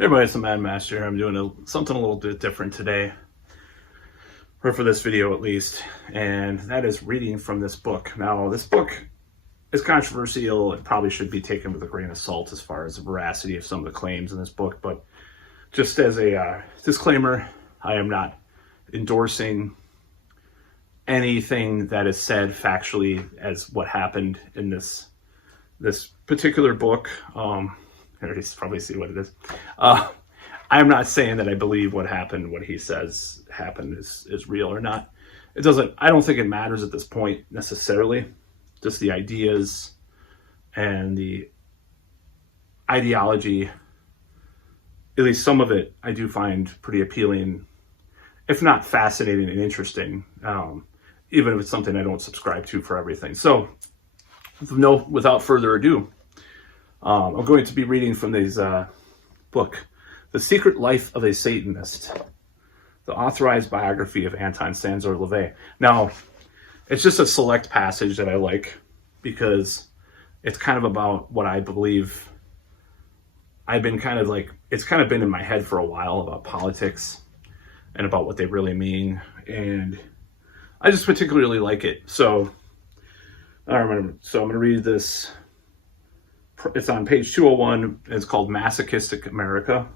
Hey everybody, it's the Mad Master here. I'm doing something a little bit different today, or for this video at least, and that is reading from this book. Now, this book is controversial. It probably should be taken with a grain of salt as far as the veracity of some of the claims in this book, but just as a disclaimer, I am not endorsing anything that is said factually as what happened in this particular book. I already probably see what it is. I'm not saying that I believe what happened, what he says happened is real or not. I don't think it matters at this point necessarily. Just the ideas and the ideology, at least some of it, I do find pretty appealing, if not fascinating and interesting, even if it's something I don't subscribe to for everything. So, without further ado, I'm going to be reading from this book, The Secret Life of a Satanist, the authorized biography of Anton Lavey. Now, it's just a select passage that I like because it's kind of about what I believe. It's kind of been in my head for a while about politics and about what they really mean. And I just particularly like it. So I'm going to read this. It's on page 201. And it's called Masochistic America.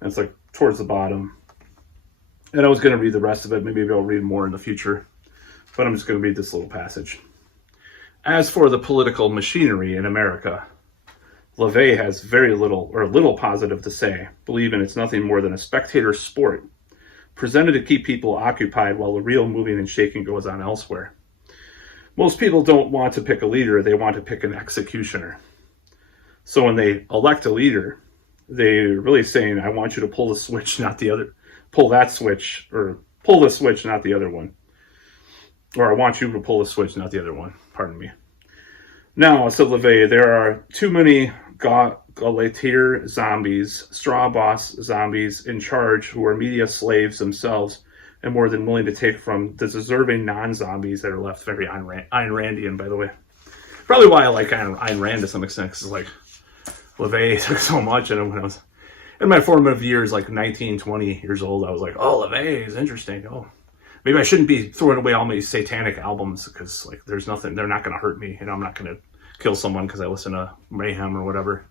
And it's like towards the bottom. And I was going to read the rest of it. Maybe I'll read more in the future. But I'm just going to read this little passage. As for the political machinery in America, Lavey has very little positive to say, believing it's nothing more than a spectator sport, presented to keep people occupied while the real moving and shaking goes on elsewhere. Most people don't want to pick a leader, they want to pick an executioner. So when they elect a leader, they're really saying, I want you to pull the switch, not the other, pull that switch, or pull the switch, not the other one. Or I want you to pull the switch, not the other one. Pardon me. Now, said Lavey, there are too many Galatier zombies, straw boss zombies in charge who are media slaves themselves and more than willing to take from the deserving non-zombies that are left. Very Ayn Randian, by the way. Probably why I like Ayn Rand to some extent, because like Lavey took so much, and when I was in my formative years, like 19, 20 years old, I was like, oh, Lavey is interesting. Oh, maybe I shouldn't be throwing away all my satanic albums because like there's nothing, they're not going to hurt me. You know, I'm not going to kill someone because I listen to Mayhem or whatever.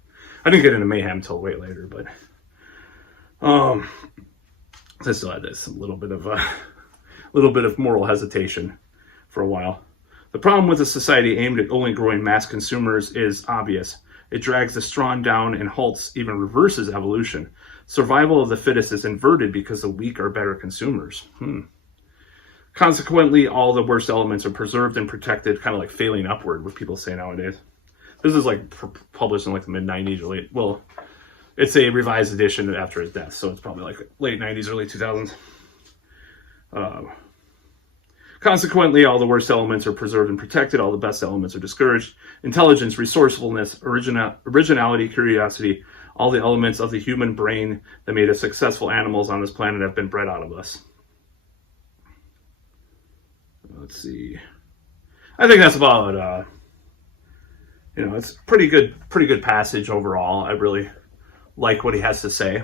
I didn't get into Mayhem until way later, but I still had this little bit of moral hesitation for a while. The problem with a society aimed at only growing mass consumers is obvious. It drags the strong down and halts, even reverses evolution. Survival of the fittest is inverted because the weak are better consumers. Consequently, all the worst elements are preserved and protected, kind of like failing upward, what people say nowadays. This is like published in like the mid-90s or late, well, it's a revised edition after his death, so it's probably like late 90s, early 2000s. Consequently, all the worst elements are preserved and protected, all the best elements are discouraged. Intelligence, resourcefulness, originality, curiosity, all the elements of the human brain that made us successful animals on this planet have been bred out of us. Let's see. I think that's about, it's pretty good passage overall. I really like what he has to say,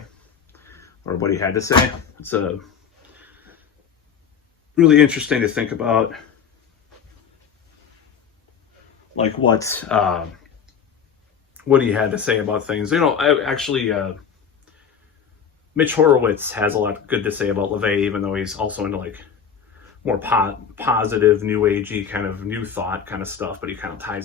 or what he had to say. It's really interesting to think about, like what he had to say about things. Mitch Horowitz has a lot good to say about Lavey, even though he's also into like more positive, new agey kind of new thought kind of stuff, but he kind of ties